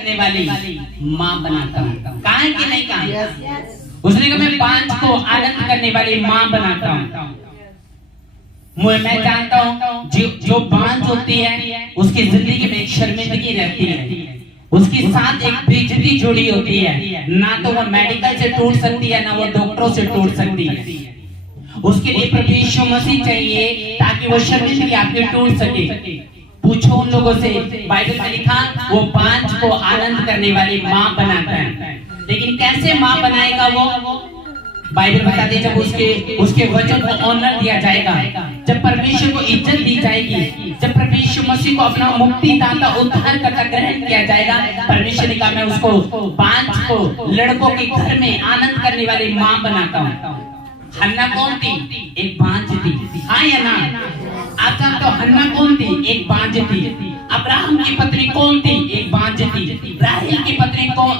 करने वाली माँ बनाता हूँ। कहा है कि नहीं कहा? उसने कहा मैं बांझ को आनंद करने वाली माँ बनाता हूँ। मैं जानता हूँ जो बांझ होती है उसकी जिंदगी में एक शर्मिंदगी रहती है, उसके साथ एक बेइज्जती जुड़ी होती है। ना तो वो मेडिकल से टूट सकती है, ना वो डॉक्टरों से टूट सकती है। उसके लिए प्रभु यीशु मसीह चाहिए ताकि वो शर्मिंदगी आपकी टूट सके। पूछो उन लोगों से, बाइबल में लिखा वो बांझ को आनंद करने वाली माँ बनाता है। लेकिन कैसे माँ बनाएगा वो? बाइबल बताती है जब उसके वचन को ऑनर दिया जाएगा, जब परमेश्वर को इज्जत दी जाएगी, जब प्रभु यीशु मसीह को अपना मुक्तिदाता उद्धारकर्ता ग्रहण किया जाएगा। परमेश्वर ने कहा मैं उसको बांझ को लड़कों के घर में आनंद करने वाली माँ बनाता हूँ। हन्ना कौन थी? एक बांझ थी। हाँ या ना? आप जानते हो हन्ना कौन थी? एक बांझ थी। अब्राहम की पत्नी कौन थी? एक बांझ थी। राहेल की पत्नी कौन?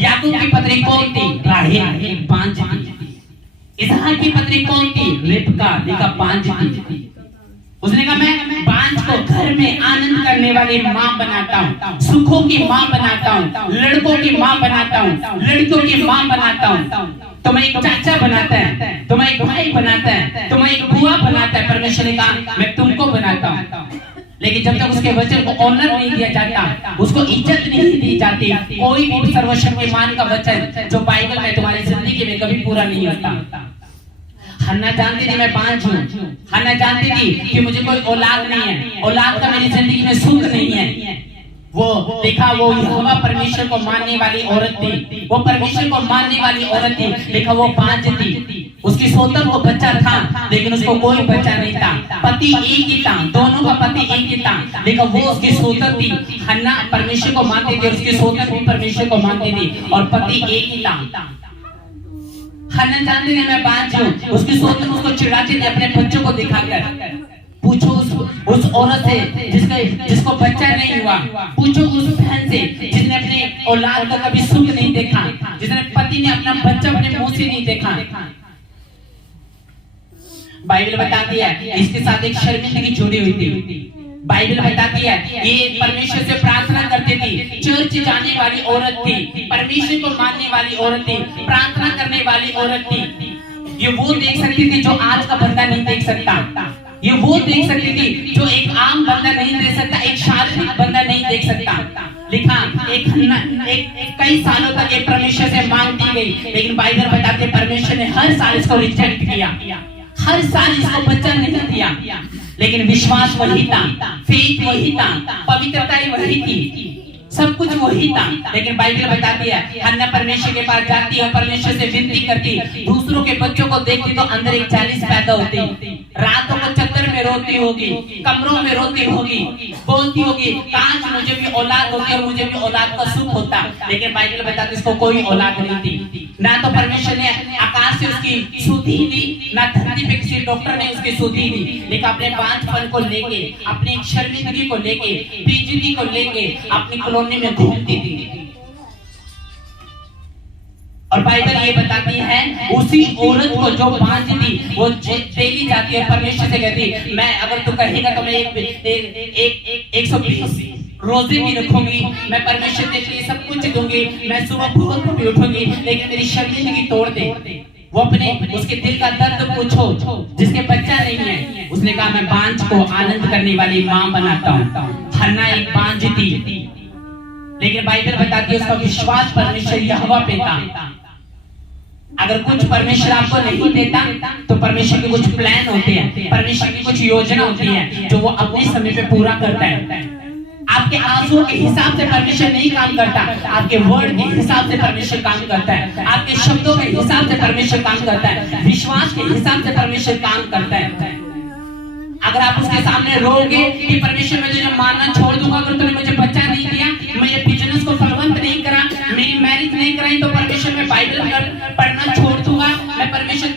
याकूब की पत्नी कौन थी? राहेल, एक बांझ थी। इसहाक की पत्नी कौन थी? रिबका, देखा बांझ थी। उसने कहा मैं बांझ को घर में आनंद करने वाली माँ बनाता हूँ, सुखों की माँ बनाता हूँ, लड़कों की माँ बनाता हूँ, लड़कियों की माँ बनाता हूँ। तुम्हें एक चाचा बनाता है, तुम्हें एक भाई बनाता है, तुम्हें एक बुआ बनाता है। परमेश्वर ने कहा मैं तुमको बनाता हूँ। लेकिन जब तक उसके वचन को ऑनर नहीं दिया जाता, उसको इज्जत नहीं दी जाती, कोई भी सर्वशक्तिमान का वचन जो बाइबल में तुम्हारी जिंदगी में कभी पूरा नहीं होता। हन्ना जानती थी मैं बांझ हूँ, हन्ना जानती थी कि मुझे कोई औलाद नहीं है, औलाद का मेरी जिंदगी में सुख नहीं है। वो देखा वो यहोवा परमेश्वर को मानने वाली औरत थी, वो परमेश्वर को मानने वाली औरत थी। देखा वो बांझ थी, उसकी सोतन को बच्चा था लेकिन उसको कोई बच्चा नहीं था। पति एक ही था, दोनों का पति एक ही था। देखा वो उसकी सोतन थी। हन्ना परमेश्वर को मानती थी, उसकी सोतन भी परमेश्वर को मानती थी और पति एक ही था। हन्ना जानती थी मैं बांझ हूँ, उसकी सोतन उसको चिढ़ाती थी अपने बच्चों को दिखाकर। पूछो उस औरत से जिसको बच्चा नहीं हुआ, पूछो उस बहन से जिसने अपने औलाद का कभी सुख नहीं देखा, जिसने पति ने अपना बच्चा अपने मुंह से नहीं देखा। बाइबल बताती है इसके साथ एक शर्मिंदगी जुड़ी हुई थी। बाइबल बताती है ये परमेश्वर से प्रार्थना करती थी, चर्च जाने वाली औरत थी, परमेश्वर को मानने वाली औरत थी, प्रार्थना करने वाली औरत थी। ये वो देख सकती थी जो आज का बंदा नहीं देख सकता। ये वो देख सकती थी जो एक आम बंदा नहीं देख सकता, एक शारीरिक बंदा नहीं देख सकता। लिखा एक कई सालों तक एक परमेश्वर से मांगती गई, लेकिन बाइबल बताते परमेश्वर ने हर साल इसको रिजेक्ट किया, हर साल इसको बच्चा नहीं दिया। लेकिन विश्वास वही था, फेथ वही था, पवित्रता वही थी, सब कुछ वही था। लेकिन बाइबल बताती है हन्ना परमेश्वर के पास जाती है और परमेश्वर से विनती करती। दूसरों के बच्चों को देखती तो अंदर एक चालीस पैदा होती, रातों को चद्दर में रोती होगी, कमरों में रोती होगी, बोलती होगी काश मुझे भी औलाद होती और मुझे भी औलाद का सुख होता। लेकिन बाइबल बताती इसको कोई औलाद नहीं थी। ना तो परमेश्वर ने आकाश से उसकी सुधि दी, ना धरती पे किसी डॉक्टर ने उसकी सुधि दी। लेकिन अपने बांझपन को लेके, अपनी शर्मिंदगी को लेके, बेइज्जती को लेके अपनी कॉलोनी में घूमती थी। और बाइबल ये बताती है उसी औरत को जो बांझ थी वो डेली जाती है परमेश्वर से कहती मैं अगर तू कहेगा तो मैं 120 रोजे भी रखूंगी, मैं परमेश्वर के लिए सब कुछ दूंगी, मैं सुबह भोर को भी उठूंगी, लेकिन मेरी शर्मिंदगी तोड़ दे। वो अपने उसके दिल का दर्द पूछो जिसके बच्चा नहीं है। उसने कहा मैं बांझ को आनंद करने वाली माँ बनाता हूँ। हन्ना एक बांझ थी, लेकिन बाइबल बताती है उसका विश्वास परमेश्वर यहोवा पे था। अगर कुछ परमेश्वर आपको नहीं देता तो परमेश्वर के कुछ प्लान होते हैं, परमेश्वर की कुछ योजना होती है जो वो अपने समय पे पूरा करता है। आपके आंसुओं के हिसाब से परमेश्वर नहीं काम करता, आपके वर्ड के हिसाब से परमेश्वर काम करता है, आपके शब्दों के हिसाब से परमेश्वर काम करता है, विश्वास के हिसाब से परमेश्वर काम करता है। अगर आप उसके सामने रोगे कि परमेश्वर मैं तुझे मानना छोड़ दूंगा अगर तूने मुझे बच्चा नहीं दिया, मेरे बिजनेस को फलवंत नहीं करा, मेरी मैरिज नहीं कराई, तो परमेश्वर मैं बाइबल पढ़ना छोड़ दूंगा, मैं परमेश्वर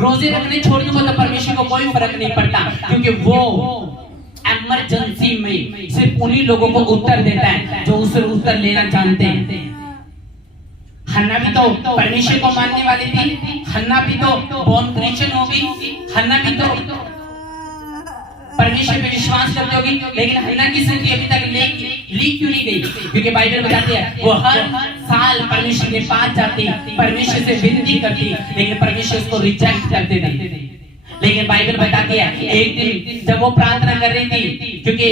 रोजे रखने छोड़ दूंगा, तो परमेश्वर को कोई फर्क नहीं पड़ता, क्योंकि वो इमरजेंसी में सिर्फ उन्हीं लोगों को उत्तर देता है जो उसे उत्तर लेना जानते हैं। हन्ना भी तो परमेश्वर को मानने वाली थी, हन्ना भी तो बॉर्न क्रिश्चियन हो गई, हन्ना भी तो परमेश्वर पे विश्वास करते होगी, लेकिन हन्ना की स्थिति अभी तक ली क्यों नहीं गई? क्योंकि बाइबल बताती है वो हर साल परमेश्वर के पास जाती, परमेश्वर से विनती करती, लेकिन परमेश्वर उसको रिजेक्ट करते थे। लेकिन बाइबल बताती है एक दिन जब वो प्रार्थना कर रही थी, क्योंकि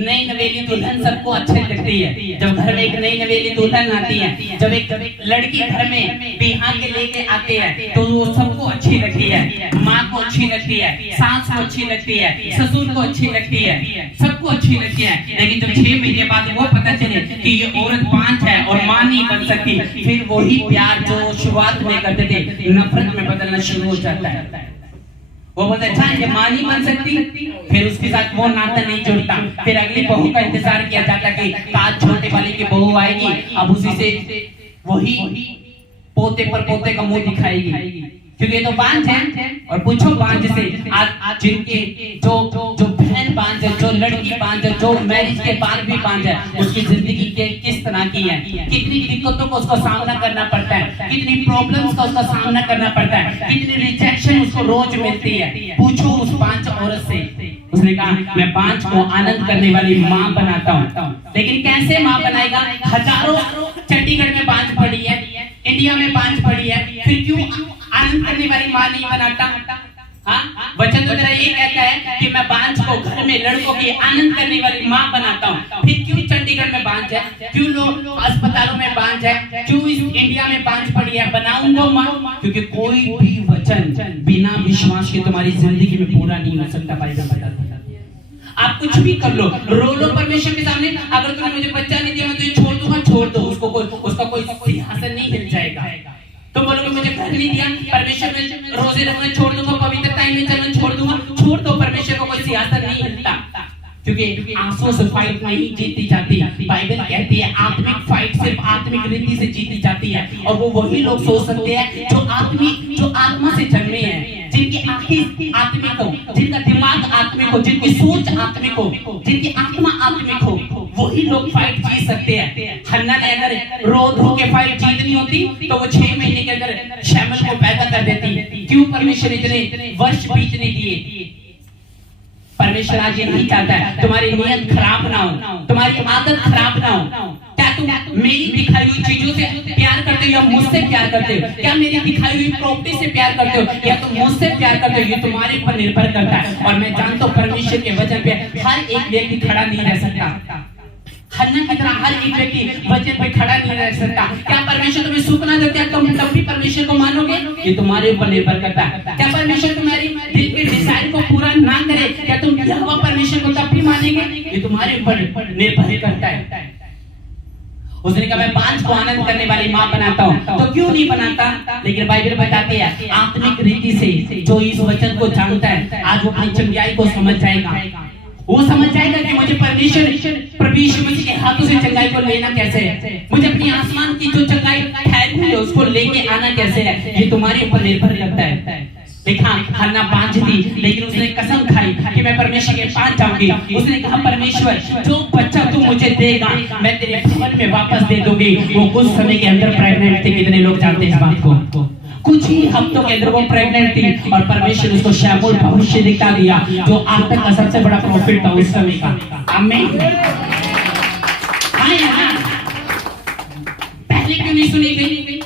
नई नवेली दुल्हन सबको अच्छी लगती है, जब घर में एक नई नवेली दुल्हन आती है, जब एक लड़की घर में बिहार के लेके आते हैं तो वो सबको अच्छी लगती है, माँ को अच्छी लगती है, सास को अच्छी लगती है, ससुर को अच्छी लगती है, सबको अच्छी लगती है। लेकिन जब 6 महीने बाद वो पता चले कि ये औरत बांझ है और माँ नहीं बन सकती, फिर वही प्यार जो शुरुआत में करते थे नफरत में बदलना शुरू हो जाता है। वो बोलते अच्छा ये माँ नहीं बन सकती, फिर उसके साथ वो नाता नहीं जुड़ता, फिर अगली बहू का इंतजार किया जाता कि काज छोटे वाले की बहू आएगी, अब उसी से वही पोते पर पोते का मुंह दिखाएगी, क्योंकि ये तो बांझ है। और पूछो बांझ से आज जिनके जो बहन बांझ है, जो लड़की बांझ है, जो मैरिज के बाद भी बांझ है, उसकी जिंदगी किस तरह की है, कितनी दिक्कतों को उसको सामना करना पड़ता है, कितनी प्रॉब्लम्स का उसका सामना करना पड़ता है, कितनी रिजेक्शन उसको रोज मिलती है। पूछो उस बांझ औरत से, उसने कहा मैं बांझ को आनंद करने वाली माँ बनाता हूँ। लेकिन कैसे माँ बनाएगा? हजारों चंडीगढ़ में बांझ पड़ी है, इंडिया में बांझ पड़ी है, फिर क्यों आनंद करने वाली माँ नहीं बनाता? हाँ, वचन तो तेरा ये कहता है कि मैं बांझ को घर में लड़कों की आनंद करने वाली माँ बनाता हूँ। फिर क्यों चंडीगढ़ में बांझ है, क्यों लोग अस्पतालों में बांझ है, क्यों इस इंडिया में बांझ पड़ी है? बनाऊंगा माँ, क्योंकि कोई भी वचन बिना विश्वास के तुम्हारी जिंदगी में पूरा नहीं हो सकता। बाइबल बताता है आप कुछ भी कर लो, रो लो परमेश्वर के सामने, अगर तुमने मुझे बच्चा नहीं दिया मैं तुझे छोड़ दूंगा, छोड़ दो उसको, उसका कोई सिंहासन नहीं हिल जाएगा। तो बोलोगे मुझे घर नहीं दिया, परमेश्वर में रोजे रखना छोड़ दूंगा, पवित्रता में चलना छोड़ दूंगा, छोड़ दो, परमेश्वर को कोई सिंहासन नहीं हिलता, क्योंकि आंसू से फाइट नहीं जीती जाती। बाइबल कहती है आत्मिक फाइट सिर्फ आत्मिक रीति से जीती जाती है, और वो वही लोग सोच सकते हैं जो आत्मा से जन्मे हैं, जिनकी आंखें आत्मिक हो, जिनका दिमाग आत्मिक हो, जिनकी सोच आत्मिक हो, जिनकी आत्मा आत्मिक हो, वही लोग फाइट जीत सकते हैं। हन्ना ने अगर रो धो के फाइट जीतनी होती तो वो 6 महीने के अंदर शैमुएल को पैदा कर देती। क्यों परमेश्वर इतने वर्ष बीतने दिए? परमेश्वर आज यही चाहता है तुम्हारी नियत खराब ना हो, तुम्हारी आदत खराब ना हो। क्या तुम मेरी दिखाई हुई चीजों से प्यार करते हो या मुझसे प्यार करते हो? क्या मेरी दिखाई हुई प्रॉपर्टी से प्यार करते हो या तुम मुझसे प्यार करते हो? ये तुम्हारे पर निर्भर करता है। और मैं जानता हूँ परमेश्वर के वचन पे हर एक व्यक्ति खड़ा नहीं रह सकता। हन्ना की तरह हर एक व्यक्ति वचन पे खड़ा नहीं रह सकता। क्या परमेश्वर तुम्हें सुख ना देते तुम तब भी परमेश्वर को मानोगे? ये तुम्हारे ऊपर निर्भर करता है। क्या परमेश्वर तुम्हारी दिल के डिजायर को पूरा ना करे, क्या तुम यहोवा परमेश्वर को तब भी मानेंगे? ये तुम्हारे ऊपर निर्भर करता है। उसने कहा मैं बांझ को आनंद करने वाली माँ बनाता हूँ, तो क्यों नहीं बनाता? लेकिन बाइबल बताती है आत्मिक रीति से जो इस वचन को जानता है आज वो अपनी चंगाई को समझ जाएगा। वो समझ जाएगा कि मुझे परमेश्वर प्रभु यीशु मसीह के हाथों से चंगाई को लेना कैसे है, मुझे अपनी आसमान की जो चंगाई ठहरी हुई है उसको लेके आना कैसे है। ये तुम्हारे ऊपर निर्भर करता है। देखा हन्ना बांझ थी, लेकिन उसने कसम खाई कि मैं परमेश्वर के पास जाऊंगी। उसने कहा परमेश्वर जो बच्चा तू मुझे देगा मैं तेरे भवन में वापस दे दूंगी। वो कुछ समय के अंदर प्रेग्नेंट थी। कितने लोग जानते हैं इस बात को? कुछ ही हफ्तों के अंदर वो प्रेग्नेंट थी और परमेश्वर उसको शैमूएल भविष्य दिखा दिया, जो आज तक का सबसे बड़ा प्रॉफिट था उस समय का। आमीन। पहले क्यों नहीं सुनी थी?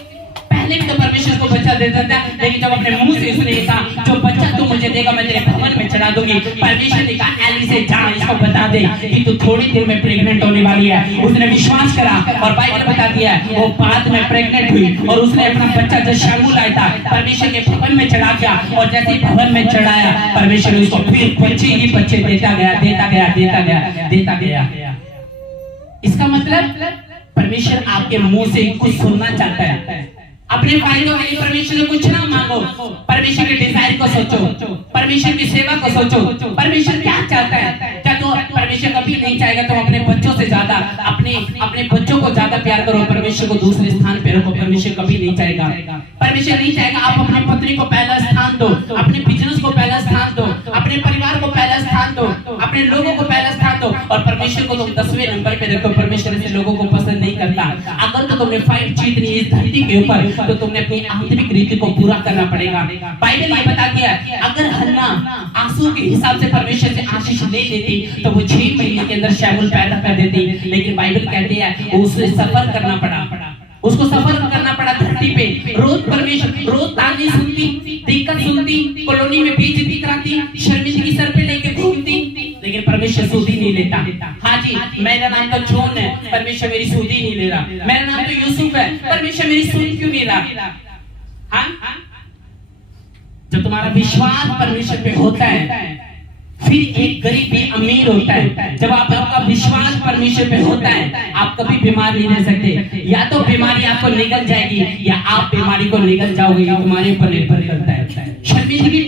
पहले भी तो परमेश्वर को बच्चा देता था, लेकिन जब अपने मुंह से उसने कहा जो बच्चा तू मुझे देगा मैं तेरे भवन में चढ़ा दूंगी, परमेश्वर ने कहा एली से जा इसको बता दे कि तू थोड़ी देर में प्रेग्नेंट होने वाली है। उसने विश्वास करा और बाइबल बता दिया वो बाद में प्रेग्नेंट हुई और उसने अपना बच्चा जो शमूएल आया था परमेश्वर के भवन में चढ़ा दिया, और जैसे भवन में चढ़ाया परमेश्वर उसको फिर बच्चे ही बच्चे देता गया। इसका मतलब परमेश्वर आपके मुंह से कुछ सुनना चाहता है। अपने फायदों के लिए परमेश्वर से कुछ ना मांगो, परमेश्वर के डिजायर को सोचो, परमेश्वर की सेवा को सोचो। परमेश्वर क्या चाहता है? क्या तो परमेश्वर कभी नहीं चाहेगा तुम अपने बच्चों से ज्यादा अपने बच्चों को ज्यादा प्यार करो, परमेश्वर को दूसरे स्थान पे रखो। परमेश्वर कभी नहीं चाहेगा। परमेश्वर नहीं चाहेगा आप अपनी पत्नी को पहला स्थान दो, अपने बिजनेस को पहला स्थान दो, अपने परिवार को पहला स्थान दो, अपने लोगों को पहला स्थान दो, और परमेश्वर को तुम 10वें नंबर पे रखो। परमेश्वर ऐसे लोगों को पसंद नहीं करता। अगर तो तुमने फाइट जीतनी है इस धरती के ऊपर तो तुमने अपनी आंतरिक रीति को पूरा करना पड़ेगा। बाइबल ये बताती है अगर हन्ना आंसू के हिसाब से परमेश्वर से आशीष ले लेती तो वो 6 महीने के अंदर शमूएल पैदा कर देती, लेकिन बाइबल कहती है उसे सफर करना पड़ा, उसको सफर करना पड़ा धरती पे। रोज परमेश्वर रोज ताली सुनती, दिक्कत सुनती, कॉलोनी में बेइज्जती कराती, शर्मिंदगी सर पे लेके घूमती, लेकिन परमेश्वर सूदी नहीं लेता। हाँ जी, मेरा नाम तो जॉन है, परमेश्वर मेरी सूदी नहीं ले रहा। मेरा नाम तो यूसुफ है, परमेश्वर मेरी सूदी क्यों नहीं रहा? हाँ, जब तुम्हारा विश्वास परमेश्वर पे होता है फिर एक गरीब भी अमीर होता है। जब आपका विश्वास परमेश्वर पे होता है आप कभी बीमार नहीं रह सकते। या तो बीमारी आपको निकल जाएगी या आप बीमारी को निकल जाओगे, ये तुम्हारे ऊपर निर्भर करता है। शर्मिंदगी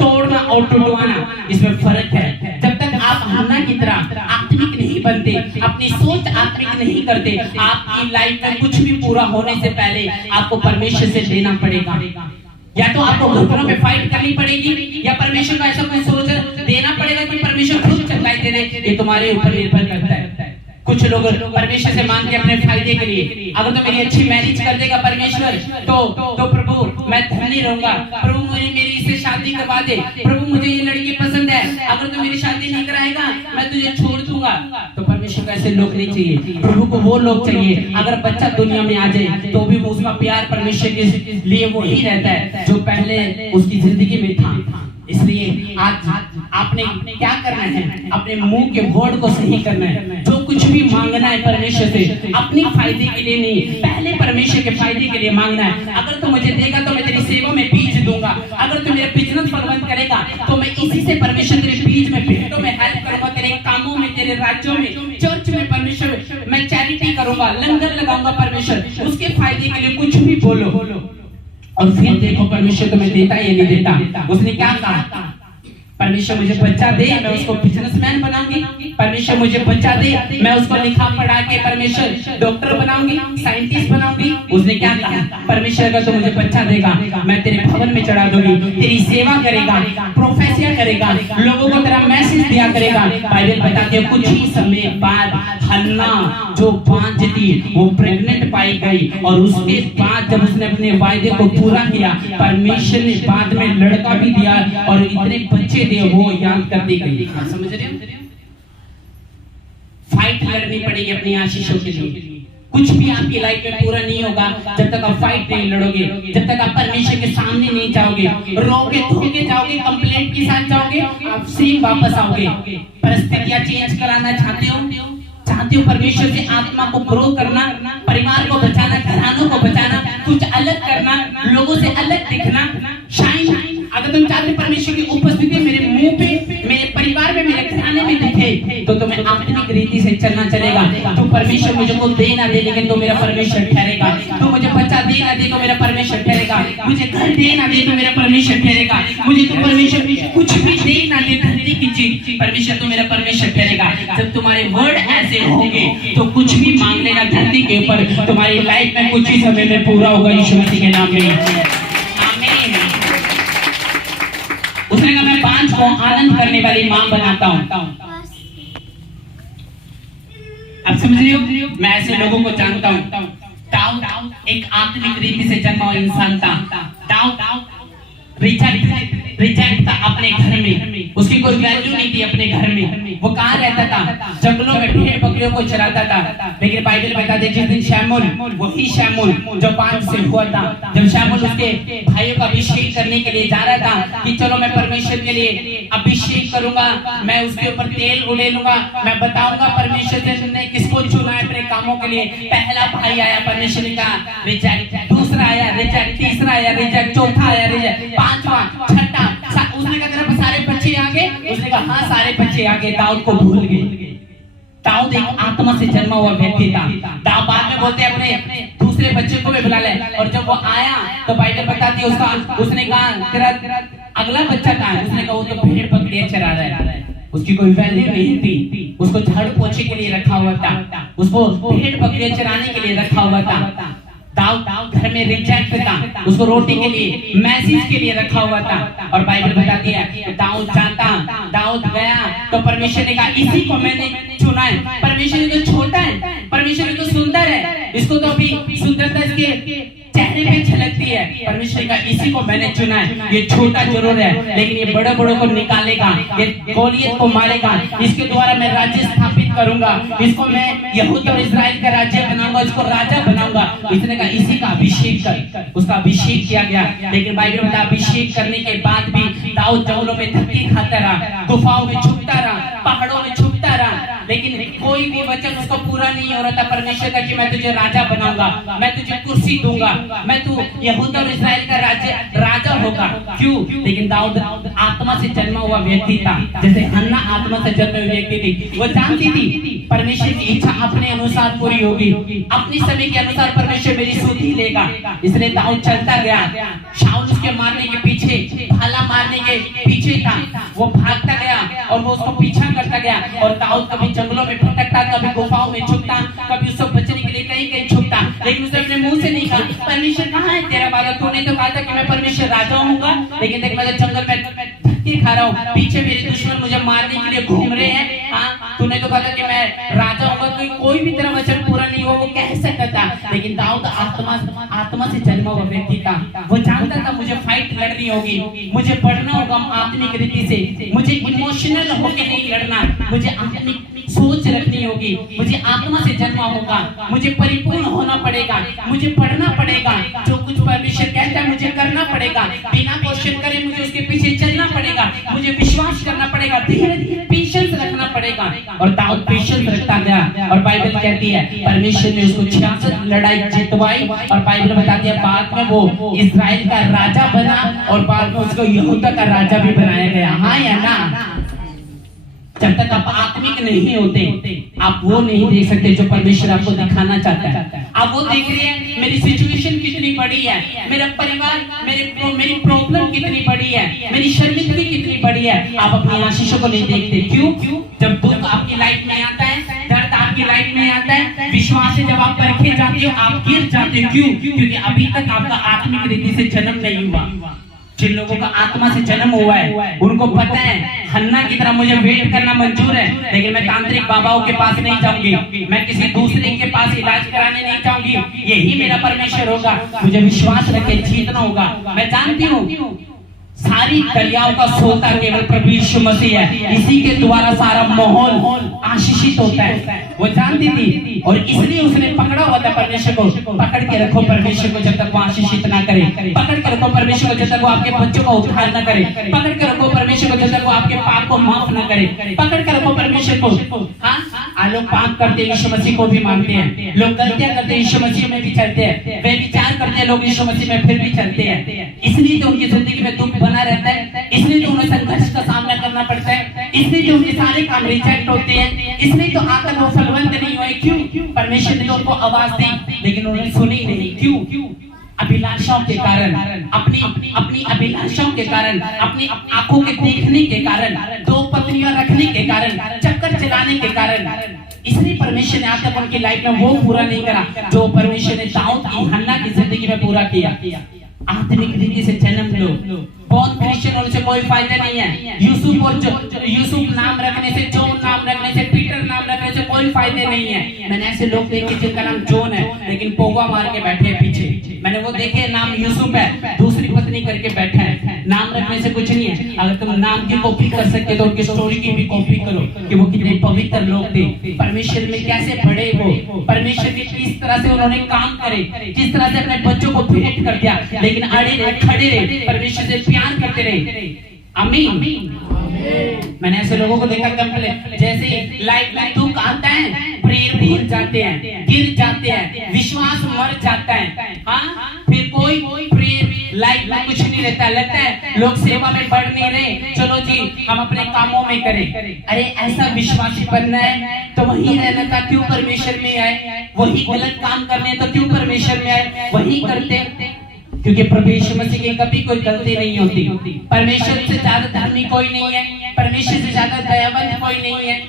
तोड़ना और टूटवाना इसमें फर्क है। जब तक आप हन्ना की तरह आत्मिक नहीं बनते, अपनी सोच आत्मिक नहीं करते, आपकी लाइफ में कुछ भी पूरा होने से पहले आपको परमेश्वर से लेना पड़ेगा। या तो आपको घुटनों में फाइट करनी पड़ेगी या परमेश्वर को ऐसा कोई सोच देना पड़ेगा कि परमेश्वर खुद चंगाई दे दे। ये तुम्हारे ऊपर निर्भर करता है। कुछ लोग परमेश्वर से मांगते अपने फायदे के लिए, अगर तो मेरी अच्छी मैरिज कर देगा परमेश्वर तो प्रभु मैं धनी रहूंगा, प्रभु मुझे मेरी इससे शादी करवा दे, प्रभु मुझे ये लड़की पसंद है, अगर तो मेरी शादी नहीं कराएगा मैं तुझे छोड़ दूंगा। तो परमेश्वर को ऐसे लोग नहीं चाहिए, प्रभु को वो लोग चाहिए अगर बच्चा दुनिया में आ जाए तो भी उसका प्यार परमेश्वर के लिए वो ही रहता है जो पहले उसकी जिंदगी में था। इसलिए आज आपने क्या करना है, अपने मुंह के वर्ड को सही करना है। जो कुछ भी मांगना है परमेश्वर से अपने फायदे के लिए नहीं, पहले परमेश्वर के फायदे के लिए मांगना है। अगर तू मुझे देगा तो मैं तेरी सेवा में बीज दूंगा, अगर तू मेरा बिजनेस फलवंत करेगा तो मैं इसी से परमेश्वर तेरे बीज में भेंटों में हेल्प करूंगा, तेरे कामों में, तेरे राज्यों में, चर्च में परमेश्वर मैं चैरिटी करूंगा, लंगर लगाऊंगा परमेश्वर, उसके फायदे के लिए कुछ भी बोलो। और फिर देखो परमेश्वर तुम्हें देता है या नहीं देता। उसने क्या कहा, परमेश्वर मुझे बच्चा दे मैं उसको बिजनेसमैन बनाऊंगी, परमेश्वर मुझे बच्चा दे मैं उसको लिखा पढ़ा के परमेश्वर डॉक्टर बनाऊंगी, साइंटिस्ट बनाऊंगी। उसने क्या कहा, परमेश्वर अगर तो मुझे बच्चा देगा मैं तेरे भवन में चढ़ा दूंगी, तेरी सेवा करेगा, प्रोफेसिया करेगा, लोगों को तेरा मैसेज दिया करेगा। बाइबल बताती है कुछ ही समय बाद हन्ना जो बांझ थी वो प्रेग्नेंट पाई गई, और उसके बाद जब उसने अपने वायदे को पूरा किया परमेश्वर ने बाद में लड़का भी दिया और इतने बच्चे दिए वो याद करती गई। समझ रहे हो? फाइट लड़नी पड़ेगी अपनी आशीषों के लिए। कुछ भी आपकी लाइफ में पूरा नहीं होगा जब तक आप फाइट नहीं लड़ोगे, जब तक आप परमेश्वर के सामने नहीं जाओगे, रोके धोके जाओगे, कंप्लेंट के साथ जाओगे, आप सेम वापस आओगे। परिस्थितियां चेंज कराना चाहते हो परमेश्वर से आत्मा को ग्रो करना, परिवार को बचाना, घरानों को बचाना, कुछ अलग करना, लोगों से अलग दिखना, शाइन। अगर तुम चाहते परमेश्वर की उपस्थिति मेरे मुंह पे, मेरे परिवार में, मेरे घराने में दिखे तो तुम्हें आत्मिक रीति से चलना चलेगा। तो परमेश्वर मुझे को दे ना दे लेकिन तो मेरा परमेश्वर ठहरेगा, तो मुझे बच्चा दे ना दे तो मेरा परमेश्वर ठहरेगा, मुझे घर दे ना दे तो मेरा परमेश्वर ठहरेगा, मुझे तो परमेश्वर कुछ भी दे ना दे धरती की चीज परमेश्वर तो मेरा परमेश्वर ठहरेगा। जब तुम्हारे वर्ड ऐसे होंगे तो कुछ भी मांग लेना धरती के ऊपर, तुम्हारी लाइफ में कुछ ही समय में पूरा होगा यीशु मसीह के नाम में। आमीन। उसने कहा मैं बांझ को आनंद करने वाली मां बनाता हूं। अब समझ रही हो? मैं ऐसे लोगों को जानता हूं। दाऊद एक आत्मिक रीति से जन्मा हुआ इंसान था। दाऊद रिजेक्ट था अपने घर में, उसकी कोई वैल्यू नहीं थी अपने घर में। वो कहाँ रहता था? जंगलों में भेड़ बकरियों को चराता था। लेकिन बाइबल बताते जिस दिन शमूएल, वही शमूएल जो बांझ से हुआ था, जब शमूएल उसके भाइयों का अभिषेक करने के लिए जा रहा था कि चलो मैं परमेश्वर के लिए अभिषेक करूंगा, मैं उसके ऊपर तेल उड़ेलूंगा, मैं बताऊंगा परमेश्वर ने किसको चुना है अपने कामों के लिए। पहला भाई आया, परमेश्वर ने कहा रिजेक्ट, दूसरा आया रिजेक्ट, तीसरा आया रिजेक्ट, चौथा आया रिजेक्ट, पांचवा, छठा। उसने कहा तेरे सारे बच्चे आगे? उसने कहा हाँ सारे बच्चे आगे। दाऊद को भूल गए। दाऊद एक आत्मा से जन्मा हुआ व्यक्ति था। दाऊद बाद में बोलते अपने दूसरे बच्चे को भी बुला ले, और जब वो आया तो बाइबल बताती है उसने कहा तेरा अगला बच्चा कहाँ है? उसने कहा वो तो भेड़ बकरियां चरा रहा है। उसकी कोई वैल्यू नहीं थी, उसको झाड़ू पोछे के लिए रखा हुआ था, उसको भेड़ बकरियां चराने के लिए रखा हुआ था। दाऊद घर में रिजेक्ट था, उसको रोटी के लिए, मैसेज के लिए रखा हुआ था। और बाइबल बताती है दाऊद दाऊद गया तो परमेश्वर ने कहा इसी को मैंने चुना है। परमेश्वर ने तो छोटा है, परमेश्वर ने तो सुंदर है, इसको तो अभी सुंदरता इसके चेहरे पे झलकती है। परमेश्वर का इसी को मैंने चुना है, ये छोटा जरूर है लेकिन ये बड़े बड़ों को निकालेगा, ये गोलियत को मारेगा, इसके द्वारा मैं राज्य स्थापित करूंगा, इसको मैं यहूदा और इस्राएल का राज्य बनाऊंगा, इसको राजा बनाऊंगा। इसने कहा इसी का अभिषेक कर, उसका अभिषेक किया गया। लेकिन बाइबल में अभिषेक करने के बाद भी दाऊद जंगलों में धक्के खाता रहा, गुफाओं में छुपता रहा, पहाड़ों में छुपता रहा, लेकिन कोई भी वचन उसको पूरा नहीं हो रहा था परमेश्वर का कि मैं तुझे राजा बनाऊंगा, मैं तुझे कुर्सी दूंगा, मैं तू यहूदा और इस्राएल का राजा होगा। क्यों? लेकिन दाऊद आत्मा से जन्मा हुआ व्यक्ति था, जैसे हन्ना आत्मा से जन्मे हुए व्यक्ति थी। वो जानती थी परमेश्वर की इच्छा अपने अनुसार पूरी होगी, अपनी समय के अनुसार परमेश्वर मेरी सुधि लेगा। इसलिए दाऊद चलता गया, शाऊल उसके मारने के पीछे, भाला मारने के पीछे था, वो भागता गया और वो उसको पीछा करता गया। और दाऊद कभी जंगलों में भटकता, कभी गुफाओं में छुपता, कभी उसको बचने के लिए कहीं कहीं छुपता, लेकिन उसने अपने मुंह से नहीं कहा परमेश्वर कहाँ है तेरा वादा? तूने तो कहा था कि मैं परमेश्वर राजा होऊंगा, लेकिन देख मैं तो जंगल में धक्के खा रहा हूँ, पीछे मेरे दुश्मन मुझे मारने के लिए घूम रहे हैं। हाँ, तूने तो कहा था कि मैं राजा होऊंगा, तो कोई भी तेरा वचन पूरा नहीं हो, वो कह सकता था। लेकिन दाऊद आत्मा से जन्मा हुआ व्यक्ति था, वो जानता था मुझे फाइट लड़नी होगी, मुझे पढ़ना होगा आत्मिक रीति से, मुझे इमोशनल होके नहीं लड़ना, मुझे आत्मिक सोच रखनी होगी, मुझे आत्मा से जन्मा होगा, मुझे परिपूर्ण होना पड़ेगा, मुझे पढ़ना पड़ेगा, जो कुछ परमेश्वर कहता है मुझे करना पड़ेगा, बिना क्वेश्चन करे मुझे उसके पीछे चलना पड़ेगा, मुझे विश्वास करना पड़ेगा, धीरे धीरे पेशेंस रखना पड़ेगा। और दाऊद पेशेंस रखता गया और बाइबल कहती है परमेश्वर ने उसको 66 लड़ाई जितवाई और बाइबल बताती है बाद में वो इस्राएल का राजा बना और बाद में उसको यहूदा का राजा भी बनाया गया। हाँ या ना? जब तक आप आत्मिक नहीं होते आप वो नहीं देख सकते जो परमेश्वर आपको दिखाना चाहता है। आप वो देख रहे हैं मेरी सिचुएशन कितनी बड़ी है, मेरा परिवार, मेरी प्रॉब्लम कितनी बड़ी है, मेरी शर्मिंदगी कितनी बड़ी है, आप अपनी आशीषों को नहीं देखते। क्यों? जब दुख आपकी लाइफ में आता है, दर्द आपकी लाइफ में आता है, विश्वास से जब आप परखे जाते हो आप गिर जाते हो। क्यों? क्योंकि अभी तक आपका आत्मिक रीति से जन्म नहीं हुआ। जिन लोगों का आत्मा से जन्म हुआ है उनको पता है हन्ना की तरह मुझे वेट करना मंजूर है, लेकिन मैं तांत्रिक बाबाओं के पास नहीं जाऊंगी, मैं किसी दूसरे के पास इलाज कराने नहीं जाऊंगी, यही मेरा परमेश्वर होगा, मुझे विश्वास रखे जीतना होगा। मैं जानती हूँ सारी कलियाओं का सोता केवल प्रभु यीशु मसीह है, इसी के द्वारा सारा माहौल आशीषित होता है। वो जानती थी और इसलिए उसने पकड़ा हुआ था परमेश्वर को। पकड़ के रखो परमेश्वर को जब तक वो आशीषित ना करे, पकड़ के रखो परमेश्वर को जब तक वो आपके बच्चों का उद्धार ना करे, पकड़ के रखो परमेश्वर को जब तक वो आपके पाप को माफ ना करे, पकड़ के रखो परमेश्वर को। हाँ, लोग पाप करते यीशु मसीह को भी मानते हैं, लोग गलतियां करते यीशु मसीह में भी चलते हैं, वे विचार करते हैं लोग यीशु मसीह में फिर भी चलते हैं। इसलिए तो उनकी जिंदगी में दुख बना रहता है, इसलिए तो उन्हें संघर्ष का सामना करना पड़ता है, इसलिए तो उनके सारे काम रिजेक्ट होते हैं, इसलिए तो आकर वो फलवंत नहीं हुए। क्यों? परमेश्वर ने तो उनको आवाज दी लेकिन उन्होंने सुनी नहीं। क्यों? अभिलाषाओं के कारण, अपनी अभिलाषाओं के कारण, अपनी आंखों के देखने के कारण, 2 पत्नियां रखने के कारण, चक्कर चलाने के कारण। इसलिए परमेश्वर ने आज तक उनकी लाइफ में वो पूरा नहीं करा जो परमेश्वर ने दाऊद की हन्ना की जिंदगी में पूरा किया। आत्मिक रीति से जन्म लो, बहुत क्रिश्चियन होने से कोई फायदा नहीं है। यूसुफ नाम रखने से, जॉन नाम रखने से, पीटर नाम रखने से कोई फायदे नहीं है। मैंने ऐसे लोग देखे जिनका नाम जॉन है लेकिन पोगा मार के बैठे हैं पीछे। मैंने वो देखे नाम यूसुफ है, दूसरी पत्नी करके बैठा है। नाम रखने से कुछ नहीं है। अगर तुम नाम की कॉपी कर सकते तो उनकी स्टोरी की भी कॉपी करो कि वो कितने पवित्र लोग थे, परमेश्वर में कैसे बढ़े, वो परमेश्वर की किस तरह से उन्होंने काम करे, किस तरह से अपने बच्चों को भेंट कर दिया, लेकिन अड़े रहे, खड़े रहे, परमेश्वर से प्यार करते रहे। आमीन। मैंने ऐसे लोगों को देखा कंप्लेन, जैसे लाइफ में दुख आता है प्रेयर भूल जाते हैं, गिर जाते हैं, विश्वास मर जाता है। हाँ, फिर कोई प्रेयर लाइफ में कुछ नहीं रहता, लगता है लोग सेवा में बढ़ नहीं रहे, चलो जी हम अपने कामों में करें। अरे ऐसा विश्वासी बनना है तो वही रहना था, क्यों परमेश्वर में आए? वही गलत काम करने तो क्यों परमेश्वर में आए? वही करते, क्योंकि प्रभु यीशु मसीह की कभी कोई गलती नहीं होती। परमेश्वर से ज्यादा धर्मी कोई नहीं है, परमेश्वर से ज्यादा दयावान कोई नहीं है।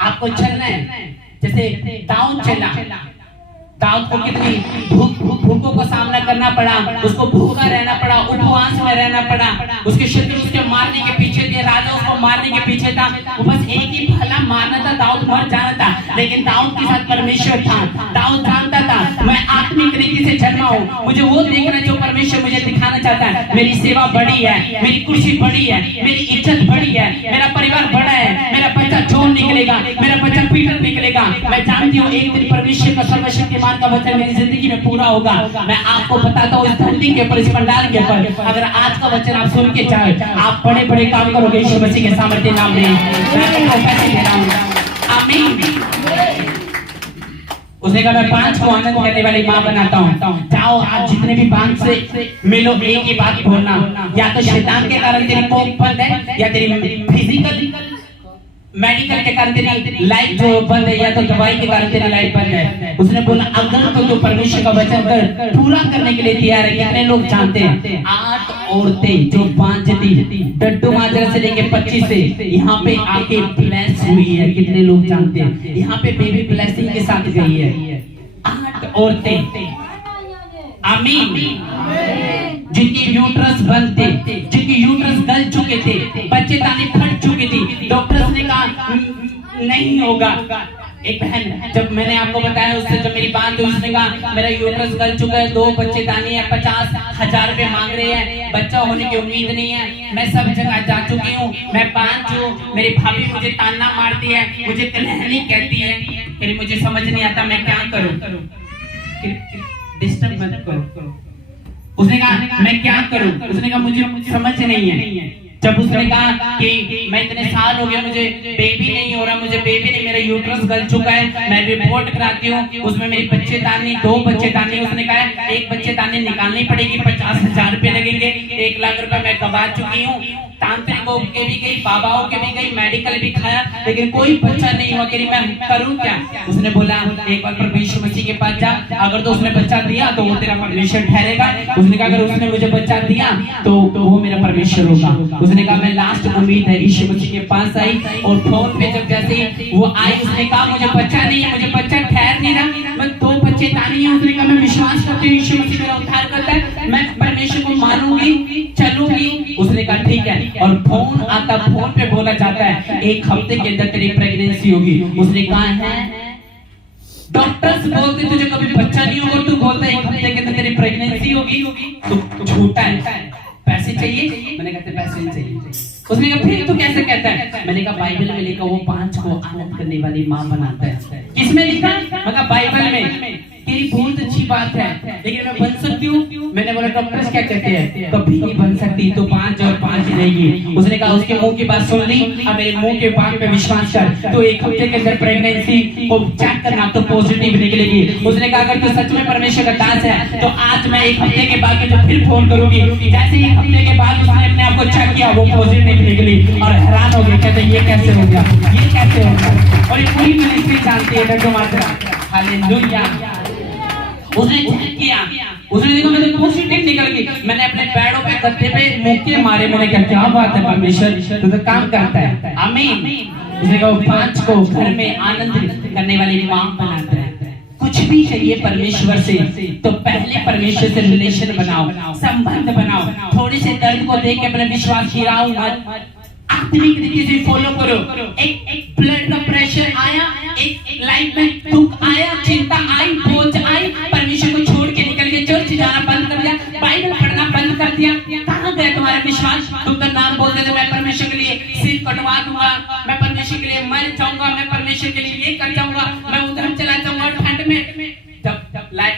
आपको चलना है जैसे दाऊद चला, दाऊद को कितनी भूखों का सामना करना पड़ा, उसको भूखा रहना पड़ा, उपवास में रहना पड़ा, उसके शत्रु उसके मारने के पीछे थे, राजा उसको मारने के पीछे था, वो बस एक ही भला मारना था, दाऊद मर जाना था। लेकिन दाऊद के साथ परमेश्वर था। दाऊद जानता था मैं आत्मिक रीति से जन्मा हूँ, मुझे वो देखना जो परमेश्वर मुझे दिखाना चाहता है। मेरी सेवा बड़ी है, मेरी कुर्सी बड़ी है, मेरी इज्जत बड़ी है, मेरा परिवार बड़ा है, मेरा बच्चा जोन निकलेगा, मेरा बच्चा पीटर निकलेगा। मैं जानती हूँ एक दिन परमेश्वर का सर्वशक्तिमान का वचन मेरी जिंदगी में पूरा होगा। मैं आपको बताता हूँ इस धरती के ऊपर, इस पंडाल के ऊपर, अगर आज का वचन आप सुन के जाए, आप बड़े बड़े काम करोगे यीशु मसीह के सामर्थ्य नाम में। मैं आपको पैसे दे रहा हूँ। आमीन। उसने कहा मैं 5 को आनंद करने वाली माँ बनाता हूँ। जाओ आज जितने भी 5 से मिलो, एक ही बात बोलना, या तो शैतान के कारण तेरी कोख बंद है, या तेरी फिजिकल मेडिकल के कारण तेरी लाइफ जो बंद है, या तो दवाई के कारण तेरी लाइफ बंद है। उसने बोला अगर तो जो परमेश्वर का वचन कर पूरा करने के लिए तैयार है। कितने लोग जानते हैं 8 औरतें जो 5 थी डड्डू माजरा से लेके 25 से यहाँ पे आके ब्लेस हुई है। कितने लोग जानते हैं यहाँ पे बेबी ब्लेसिंग के साथ गई है 8 औरतें। आमीन। जिनकी यूट्रस बंद थे, जिनकी यूट्रस गल चुके थे, बच्चे दाने फट चुके थे, डॉक्टर्स ने कहा नहीं होगा। एक बहन, जब मैंने आपको बताया उससे जब मेरी बात हुई, उसने कहा मेरा यूट्रस गल चुका है, 2 बच्चे दाने हैं, 50,000 रुपए मांग रहे हैं, बच्चा होने की उम्मीद नहीं है, मैं सब जगह जा चुकी हूँ, मैं 5 हूँ, मेरी भाभी मुझे ताना मारती है, मुझे कलहनी कहती है, फिर मुझे समझ नहीं आता मैं क्या करूँ। डिस्टर्ब मत करो। उसने कहा मैं क्या करूं? उसने कहा मुझे समझ नहीं है। जब उसने कहा कि मैं इतने साल हो गए मुझे बेबी नहीं हो रहा, मुझे बेबी नहीं, मेरा यूट्रस गल चुका है, मैं रिपोर्ट कराती हूँ, उसमें मेरी बच्चेदानी 2 बच्चेदानी, उसने कहा 1 बच्चेदानी निकालनी पड़ेगी, 50,000 रुपए लगेंगे, 1 लाख रुपए मैं गवा चुकी हूँ। तांत्रिकों के भी गई, बाबाओं के भी गई, मेडिकल भी खाया, लेकिन कोई बच्चा नहीं हुआ। कि मैं करूं क्या? उसने बोला एक बार परमेश्वर मसीह के पास जा, अगर तो उसने बच्चा दिया तो वो तेरा परमेश्वर ठहरेगा। उसने कहा अगर उसने मुझे बच्चा दिया तो वो मेरा परमेश्वर होगा। उसने कहा मैं लास्ट उम्मीद है, यीशु मसीह के पास आई और फोन पे जब जैसे वो आई, उसने कहा मुझे बच्चा नहीं है, मुझे बच्चा ठहर नहीं रहा, मैं 2 बच्चे तानी है। उसने कहा मैं विश्वास करती हूँ यीशु मसीह मेरा उद्धार करता है, मैं परमेश्वर को मानूंगी, चलूंगी। उसने कहा ठीक है, और फोन आता, फोन पे बोला जाता है 1 हफ्ते के अंदर तेरी प्रेगनेंसी होगी। उसने कहा है डॉक्टर्स बोलते तुझे कभी बच्चा नहीं होगा, तू बोलता है 1 हफ्ते के अंदर तेरी प्रेगनेंसी होगी, तो झूठा है। पैसे चाहिए? मैंने कहा पैसे नहीं चाहिए। उसने कहा फिर तू कैसे कहता है? मैंने कहा बाइबल में लिखा वो 5 को आनंद करने वाली माँ बनाता है। किसमें लिखा? मैं कहा बाइबल में। तेरी बहुत अच्छी बात है, लेकिन मैं बन सकती हूँ? मैंने बोला डॉक्टर्स क्या कहते हैं? कभी नहीं बन सकती, तो 5 और 5 ही रहेगी। उसने कहा उसके मुंह की बात सुन ली, अब मेरे मुंह के बात पे विश्वास कर, तो 1 हफ्ते के अंदर प्रेगनेंसी को चेक करना तो पॉजिटिव निकलेगी। उसने कहा अगर तू सच में परमेश्वर का दास है तो आज मैं 1 हफ्ते के बाद तो फिर फोन करूंगी। जैसे 1 हफ्ते के बाद उसने अपने आप को चेक किया, वो पॉजिटिव निकली और हैरान हो गए, कहते ये कैसे हो गया, ये कैसे हो गया। और ये पूरी मिनिस्ट्री जानती है डॉक्टर मात्रा। हालेलुया। उसने चेक किया, उसने देखा मैं तो पॉजिटिव निकल गई। मैंने अपने पैरों पे गद्दे पे मुक्के मारे, मैंने कहा क्या बात है परमेश्वर, तू तो काम करता है। आमीन। उसने कहा 5 को घर में आनंद करने वाली माँ बनाता है। कुछ भी चाहिए परमेश्वर से तो पहले परमेश्वर से रिलेशन बनाओ, संबंध बनाओ। थोड़ी से दर्द को देख के अपने विश्वास गिराओ मत, आत्मिक रीति से फॉलो करो। एक ब्लड का प्रेशर आया, एक लाइफ में दुख आया, चिंता आई, बोझ आई, परमेश्वर को छोड़ के निकल के चर्च जाना बंद कर दिया, बाइबल पढ़ना बंद कर दिया। कहाँ गया तुम्हारा विश्वास? तुम तो नाम बोलते थे मैं परमेश्वर के लिए सिर कटवा दूंगा, मैं परमेश्वर के लिए मर जाऊंगा, मैं परमेश्वर के लिए ये कर जाऊंगा, मैं उधर चला जाऊंगा ठंड में। जब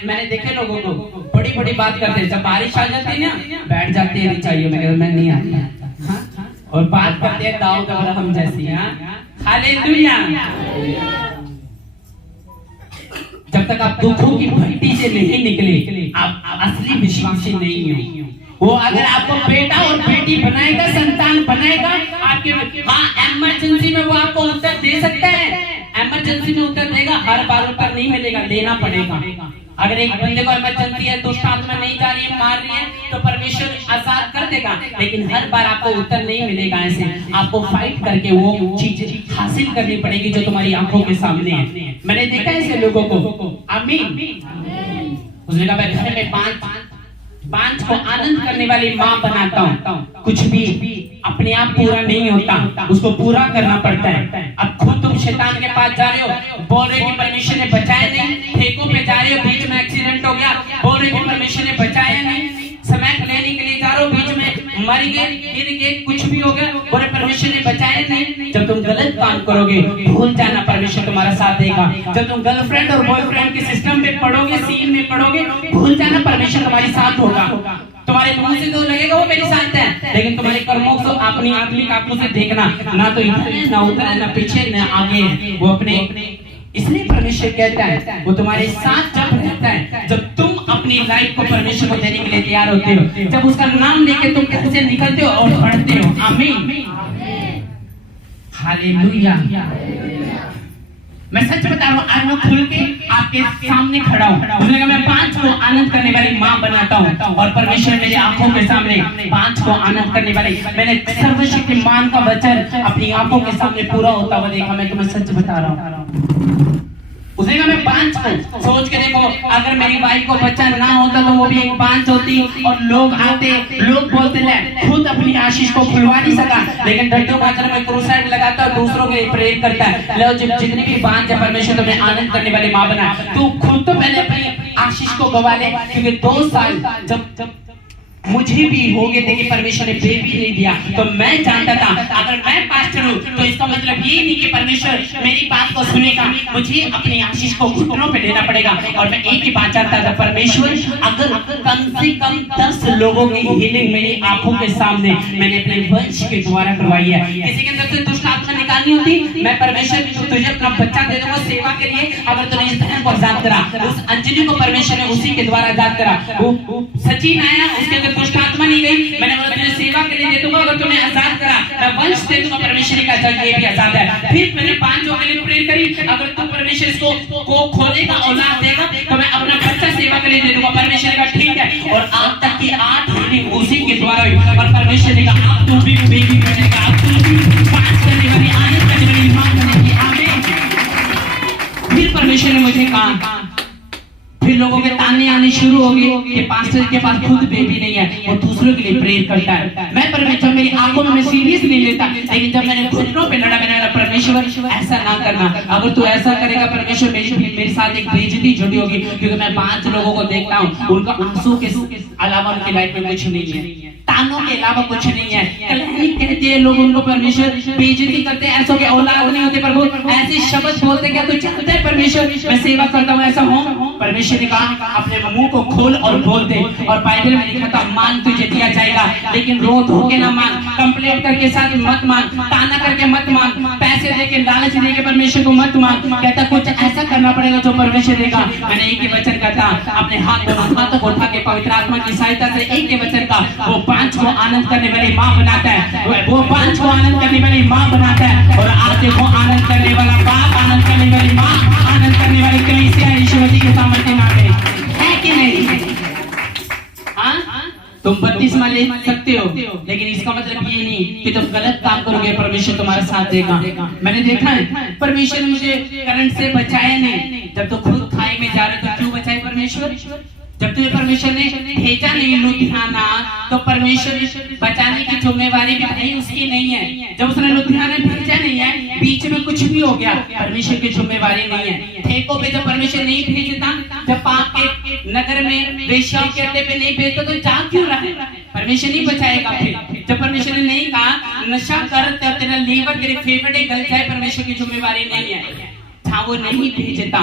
मैंने देखे लोगों को बड़ी बड़ी बात करते हैं, जब बारिश आ जाती है ना बैठ जाते हैं चाहिए, मैं नहीं आता और बात करते हैं दाऊद अब्राहम जैसी। हालेलुया। जब तक आप दुखों की भट्टी से नहीं निकले आप असली विश्वासी नहीं हो। वो अगर आपको बेटा और बेटी बनाएगा, संतान बनाएगा आपके, हाँ इमरजेंसी में वो आपको उत्तर दे सकता है, इमरजेंसी में उत्तर देगा, हर बार उत्तर नहीं मिलेगा, देना पड़ेगा। अगर एक बंदे को इमरजेंसी है, दुष्ट आत्मा नहीं जा रही है, मार रही है, तो परमेश्वर आजाद कर देगा, लेकिन हर बार आपको उत्तर नहीं मिलेगा। ऐसे आपको फाइट करके वो चीज हासिल करनी पड़ेगी जो तुम्हारी आंखों के सामने है। मैंने देखा ऐसे लोगों को। आमीन। उसने कहा मैं घर में पांच को आनंद करने वाली माँ बनाता हूँ। कुछ भी अपने आप पूरा नहीं होता, उसको पूरा करना पड़ता है। अब खुद तुम शैतान के पास जा रहे हो, बोल रहे कि परमेश्वर ने बचाया नहीं, ठेकों पे जा रहे हो, बीच में एक्सीडेंट हो गया, बोल रहे कि परमेश्वर ने बचाया नहीं, समय लेने के लिए जा रहे हो, बीच में मर गए, गिर गए, कुछ भी हो गया, बोले परमेश्वर ने बचाया नहीं। जब तुम गलत काम करोगे भूल जाना परमेश्वर तुम्हारा साथ देगा। जब तुम गर्लफ्रेंड और बॉयफ्रेंड के सिस्टम में पढ़ोगे, सीन में पढ़ोगे, भूल जाना परमेश्वर तुम्हारे साथ होगा। तुम्हारे मुंह से तो लगेगा वो मेरे साथ है, लेकिन तुम्हारे कर्मों को अपनी आत्मिक आंखों से देखना, ना तो इधर है, ना उधर है, ना पीछे, ना आगे है, वो अपने। इसलिए परमेश्वर कहता है वो तुम्हारे साथ जब रहता है, जब तुम अपनी लाइफ को परमेश्वर को देने के लिए तैयार होते हो, जब उसका नाम लेके तुम कैसे निकलते हो और पढ़ते हो। आमीन, हालेलुया। मैं सच बता रहा हूँ, आज मैं खुल के आपके सामने खड़ा हूँ। उसने कहा मैं 5 को आनंद करने वाली माँ बनाता हूँ, और परमेश्वर मेरी आंखों के सामने 5 को आनंद करने वाली, मैंने सर्वशक्तिमान का वचन अपनी आंखों के सामने पूरा होता हुआ देखा। मैं तुम्हें सच बता रहा हूँ। उसने कहा मैं 5 को, सोच के देखो, अगर मेरी वाइफ को बच्चा ना होता तो वो भी एक 5 होती, और लोग आते, लोग बोलते ले खुद अपनी आशीष को खुलवा नहीं सका, लेकिन डंडों मात्र में क्रूसाइड लगाता और दूसरों को प्रेरित करता है। लो जितनी भी 5 है परमेश्वर तुम्हें आनंद करने वाली माँ बना। तू खुद तो पहले अपनी आशीष को गवा ले, क्योंकि 2 साल जब मुझे भी हो गए थे कि परमेश्वर ने बेबी नहीं दिया, तो मैं जानता था अगर मैं पास्टर हूँ तो इसका मतलब ये नहीं कि परमेश्वर मेरी बात को सुनेगा, मुझे अपनी आशीष को घुटनों पे लेना पड़ेगा। और मैं एक ही बात जानता था, परमेश्वर अगर कम से कम 10 लोगों की हीलिंग मेरी आंखों के सामने मैंने अपने वंश के द्वारा करवाई है, किसी के अंदर से दुष्ट आत्मा निकालनी होती, मैं परमेश्वर तुझे अपना बच्चा दे दूंगा सेवा के लिए। अगर तूने इस बहन को आजाद करा, उस अंजलि को परमेश्वर ने उसी के द्वारा आजाद करा। वो सचिन आया, उसके अंदर दुष्ट आत्मा नहीं गई, मैंने बोला तुझे सेवा के लिए दे दूंगा, अगर तूने आजाद करा मैं वंश दे दूंगा। परमेश्वर का जज ये भी आजाद है। फिर मैंने 5 के लिए प्रे करी, अगर तू परमेश्वर इसको खोलेगा, औलाद देगा, तो मैं अपना बच्चा सेवा के लिए दे दूंगा। परमेश्वर का ठीक है। और आज तक की 8 हीलिंग उसी के द्वारा हुई, और परमेश्वर ने कहा आप तू भी बेबी बनेगा, आप तू भी 5 करने वाली, आनंद करने वाली मां बनेगी। आमीन। फिर परमेश्वर ने मुझे कहा, फिर लोगों के ताने आने शुरू हो गए कि पास्टर के पास खुद बेबी नहीं है, वो दूसरों के लिए प्रेयर करता है। मैं परमेश्वर मेरी आंखों में सीरियस नहीं लेता, लेकिन जब मैंने घुटनों पे लड़ा, मैंने कहा परमेश्वर ऐसा ना करना, अगर तू ऐसा करेगा परमेश्वर मेरे साथ एक बेइज्जती जुड़ी होगी, क्योंकि मैं 5 लोगों को देखता हूँ उनका आंसू के अलावा उनकी लाइफ में कुछ नहीं है, तानों के अलावा कुछ नहीं है। कहते हैं लोग उनको परमेश्वर बेइज्जती करते हैं, ऐसा के औलाद नहीं होते, प्रभु ऐसे शब्द बोलते, क्या तू जानता है परमेश्वर मैं सेवा करता हूँ ऐसा हूँ? परमेश्वर ने कहा अपने मुंह को खोल और बोल दे। और बाइबल में लिखा था मान तुझे दिया जाएगा, लेकिन रो धो के ना मांग, कंप्लेंट करके साथ मत मांग, ताना करके मत मांग, पैसे देके लालच देके परमेश्वर को मत मांग। कहता कुछ ऐसा करना पड़ेगा जो परमेश्वर देगा। मैंने एक ही वचन कहता, अपने हाथों को उठा के पवित्र आत्मा की सहायता से एक ही वचन का, वो 5 को आनंद करने वाली माँ बनाता है, वो 5 को आनंद करने वाली माँ बनाता है। और आज देखो आनंद करने वाला बाप, आनंद करने वाली माँ, आनंद करने वाली कलीसिया यीशु मसीह के सामर्थ्य नाम है कि नहीं? तुम बपतिस्मा ले सकते हो, लेकिन इसका मतलब ये नहीं कि तुम गलत काम करोगे परमेश्वर तुम्हारा साथ देगा। मैंने देखा है परमेश्वर ने मुझे करंट से बचाया नहीं, जब तो खुद खाई में जा रहे तो क्यों बचाए परमेश्वर? जब तुम्हें परमेश्वर ने भेजा नहीं लुधियाना, तो परमेश्वर बचाने की जिम्मेवारी भी भाई उसकी नहीं है। जब उसने लुधियाना भेजा नहीं है, बीच में कुछ भी हो गया, परमेश्वर की जिम्मेवारी नहीं है। ठेकों पे जब परमेश्वर नहीं भेजता, जब पाप के नगर में वेश्याओं के अड्डे पे नहीं भेजता, तो जा क्यों रहा है? परमेश्वर नहीं बचाएगा। फिर जब परमेश्वर ने नहीं कहा नशा कर, तेरा लीवर तेरे फेफड़े गल जाए, परमेश्वर की जिम्मेवारी नहीं है। जहाँ वो नहीं भेजता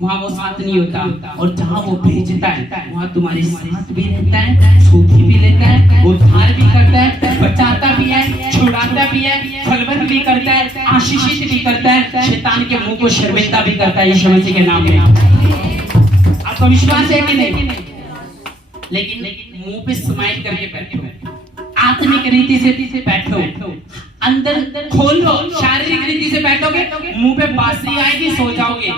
वहाँ वो साथ नहीं होता, और जहाँ वो भेजता है वहाँ तुम्हारे साथ भी रहता है, सूखी भी लेता है, उद्धार भी करता है, बचाता भी है, छुड़ाता भी है, फलवंत भी करता है, आशीषित भी करता है, शैतान के मुंह को शर्मिंदा भी करता है यीशु मसीह के नाम में। आपको विश्वास है कि नहीं? लेकिन मुंह पे स्माइल करके बैठो, आत्मिक रीति से बैठो, अंदर खोलो, शारीरिक रीति से बैठोगे, मुंह पे बांसुरी आएगी, सो जाओगे,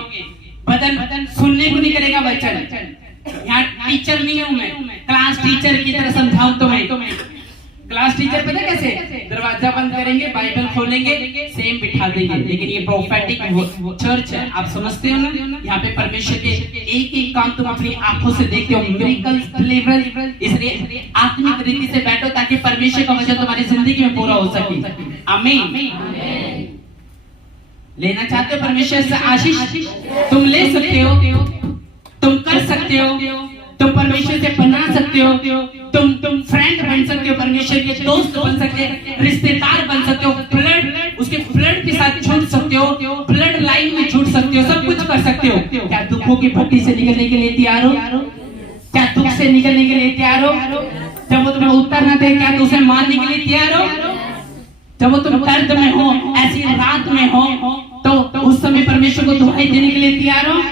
बदन सुनने को नहीं करेगा वचन। यहाँ टीचर नहीं हूँ मैं, क्लास टीचर की तरह समझाऊं तुम्हें, क्लास टीचर पता कैसे, दरवाजा बंद करेंगे, बाइबल खोलेंगे, सेम बिठा देंगे। लेकिन ये प्रोफेटिक चर्च है, आप समझते हो ना, यहाँ पे परमेश्वर के एक एक काम तुम अपनी आंखों से देखते हो, मिरेकल्स डिलीवर। इसलिए आत्मिक रीति से बैठो ताकि परमेश्वर का वचन तुम्हारी जिंदगी में पूरा हो सके। आमीन। लेना चाहते हो परमेश्वर से आशीष, तुम ले सकते हो, तुम कर सकते हो, तुम परमेश्वर से बना सकते हो, तुम फ्रेंड बन सकते हो, परमेश्वर के दोस्त बन सकते हो, रिश्तेदार बन सकते हो, ब्लड उसके ब्लड के साथ जुड़ सकते हो, ब्लड लाइन में जुड़ सकते हो, सब कुछ कर सकते हो। क्या दुखों की भट्टी से निकलने के लिए तैयार हो? क्या दुख से निकलने के लिए तैयार हो? जब वो तुम्हें उत्तर न दे, क्या तुम उसे मारने के लिए तैयार हो? जब वो तुम दर्द में हो, ऐसी रात में हो, तो उस समय परमेश्वर को दुहाई देने के लिए तैयार हो?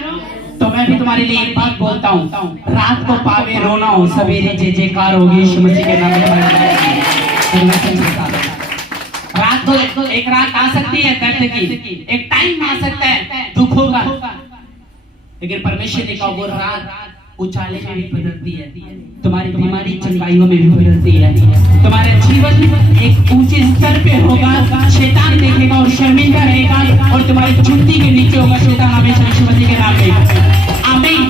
तो मैं भी तुम्हारे लिए एक बात बोलता हूँ, रात को पावे रोना हो, सवेरे जय जयकार होगी यीशु मसीह के नाम में। रात को एक रात आ सकती है दर्द की, एक टाइम आ सकता है दुख होगा, लेकिन परमेश्वर ने कहा वो रात उजाले में भी बदलती है, तुम्हारी बीमारी चंगाइयों में भी बदलती है, तुम्हारे जीवन एक ऊंचे स्तर पे होगा, शैतान देखेगा और शर्मिंदा रहेगा, और तुम्हारी चुट्टी के नीचे होगा शैतान हमेशा यीशु मसीह के नाम में। आमीन।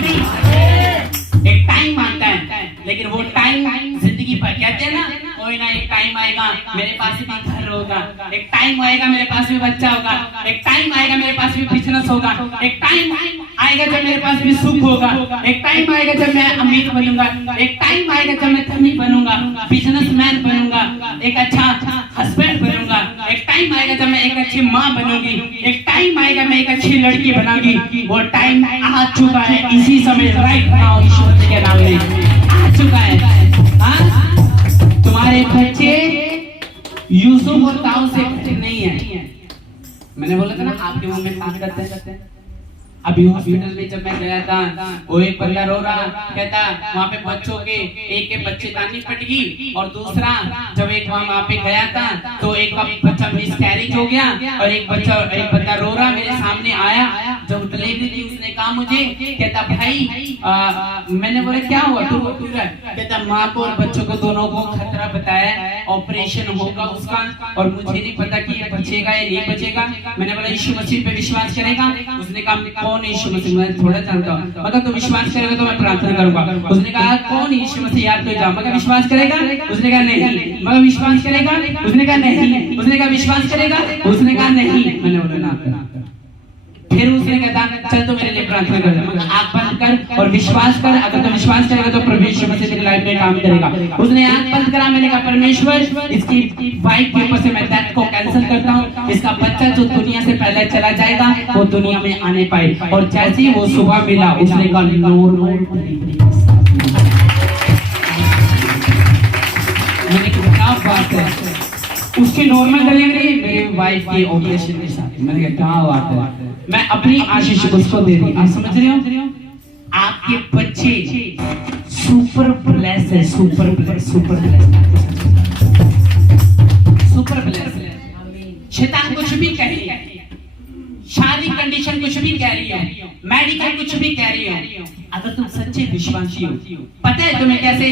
एक टाइम आता है, लेकिन वो टाइम जिंदगी पर, कहते हैं ना, कोई ना एक टाइम आएगा मेरे पास भी घर होगा, एक टाइम आएगा मेरे पास भी बच्चा होगा, एक टाइम आएगा मेरे पास भी बिजनेस होगा, एक टाइम आएगा जब मेरे पास भी सुख होगा, एक टाइम आएगा जब मैं अमीर बनूंगा, एक टाइम आएगा जब मैं धनी बनूंगा, बिजनेसमैन बनूंगा, एक अच्छा हस्बैंड बनूंगा, एक टाइम आएगा जब मैं एक अच्छी माँ बनूंगी, एक टाइम आएगा मैं एक अच्छी लड़की बनाऊंगी। वो टाइम आ चुका है, इसी समय राइट नाउ यीशु मसीह के नाम में आ चुका है। तुम्हारे बच्चे यूसुफ और दाऊद से घटित नहीं है। मैंने बोला था ना, आपके मुंह में बात करते हैं। अभी हॉस्पिटल में जब मैं गया था, वो एक बंदा रो रहा, कहता वहाँ पे बच्चों के एक के बच्चेदानी फट गई, और दूसरा जब एक वहाँ पे गया था तो एक का बच्चा मिसकैरेज हो गया, और एक बंदा रो रहा मेरे सामने आया, जब डिलीवरी थी उसने कहा मुझे, कहता भाई मैंने बोला क्या हुआ, तू कहता माँ को और बच्चों को दोनों को खतरा बताया, ऑपरेशन होगा उसका, और मुझे नहीं पता कि ये बचेगा या नहीं बचेगा। मैंने बोला यीशु मसीह पे विश्वास करेगा? उसने कहा कौन यीशु मसीह? मैं थोड़ा जानता हूँ। मगर तू विश्वास करेगा तो मैं प्रार्थना करूंगा। उसने कहा कौन यीशु मसीह? यार तो जाओ। मगर विश्वास करेगा? उसने कहा नहीं। मगर विश्वास करेगा? उसने कहा नहीं। उसने कहा विश्वास करेगा? उसने कहा नहीं। मैंने बोला ना। फिर उसने कहा चल तो मेरे लिए प्रार्थना कर, मगर आंख बंद कर और विश्वास कर, अगर तो विश्वास करेगा तो परमेश्वर मसीह तेरी लाइफ में काम करेगा। उसने आंख बंद करा, मैंने कहा परमेश्वर इसकी वाइफ के ऊपर से मैं डेथ को कैंसिल करता हूँ, इसका बच्चा जो दुनिया से पहले चला जाएगा वो दुनिया में आने पाए। और जैसे ही वो सुबह मिला उसने कहा क्या बात है, उसकी नॉर्मल डिलीवरी मेरी वाइफ की ऑपरेशन के साथ। मैंने कहा क्या बात है, मैं अपनी आशीष उसको दे दी। आप समझ रहे हो? आपके बच्चे सुपर ब्लेस है, super bless, super bless, super bless है। शैतान कुछ भी कह रही है, शादी कंडीशन कुछ भी कह रही है, मेडिकल कुछ भी कह रही है, अगर तुम सच्चे विश्वासी हो, पता है तुम्हें कैसे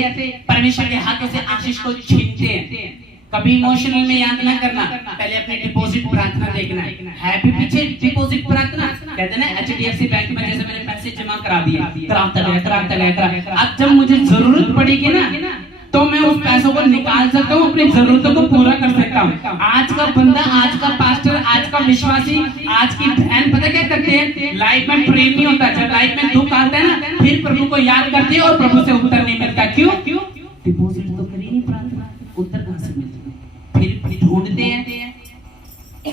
परमेश्वर के हाथों से आशीष को छीनते हैं। कभी इमोशनल में याद ना करना, पहले अपने डिपॉजिट प्रार्थना देखना है भी पीछे डिपॉजिट प्रार्थना। कहते ना HDFC बैंक में जैसे मैंने पैसे जमा करा दिए, कराता गया। अब जब मुझे जरूरत पड़ेगी ना तो मैं उस पैसों को निकाल सकता हूँ, अपनी जरूरतों को पूरा कर सकता हूँ। आज का बंदा, आज का पास्टर, आज का विश्वासी, आज की बहन पता क्या करते हैं, लाइफ में प्रेम नहीं होता। जब लाइफ में दुख आता है ना फिर प्रभु को याद करते हैं और प्रभु से उत्तर नहीं मिलता। क्यों? डिपॉजिट तो करी नहीं प्रार्थना, उत्तर कहां से मिलता? फिर ढूंढते हैं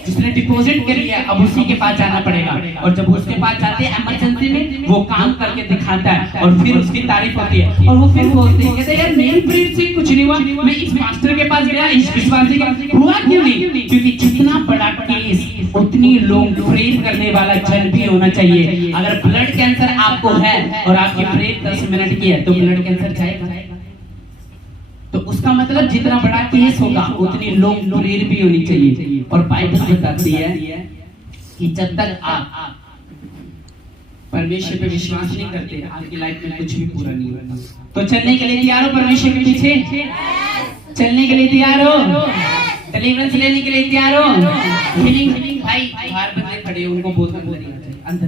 जिसने डिपॉजिट करी है, अब उसी के पास जाना पड़ेगा। और जब उसके पास जाते हैं इमरजेंसी में, वो काम करके दिखाता है और फिर उसकी तारीफ होती है, और वो फिर बोलते हैं कहते हैं यार मेरी प्रेयर से कुछ नहीं हुआ, मैं इस मास्टर के पास गया, इस विश्वासी का हुआ क्यों नहीं? क्योंकि जितना बड़ा केस उतनी लोग प्रेयर करने वाला जन भी होना चाहिए। अगर ब्लड कैंसर आपको है और आपकी प्रेयर 10 मिनट की है तो ब्लड कैंसर जाएगा, तो उसका मतलब जितना बड़ा केस होगा उतनी लोग प्रेयर भी होनी चाहिए। और बाइबल बताती है कि जब तक आप परमेश्वर पे विश्वास नहीं करते आपकी लाइफ में कुछ भी पूरा नहीं होगा। तो चलने के लिए तैयार हो परमेश्वर के पीछे? चलने के लिए तैयार हो? डिलीवरेंस लेने के लिए तैयार हो? हीलिंग भाई बाहर बंदे खड़े हैं, उनको बोलना अंदर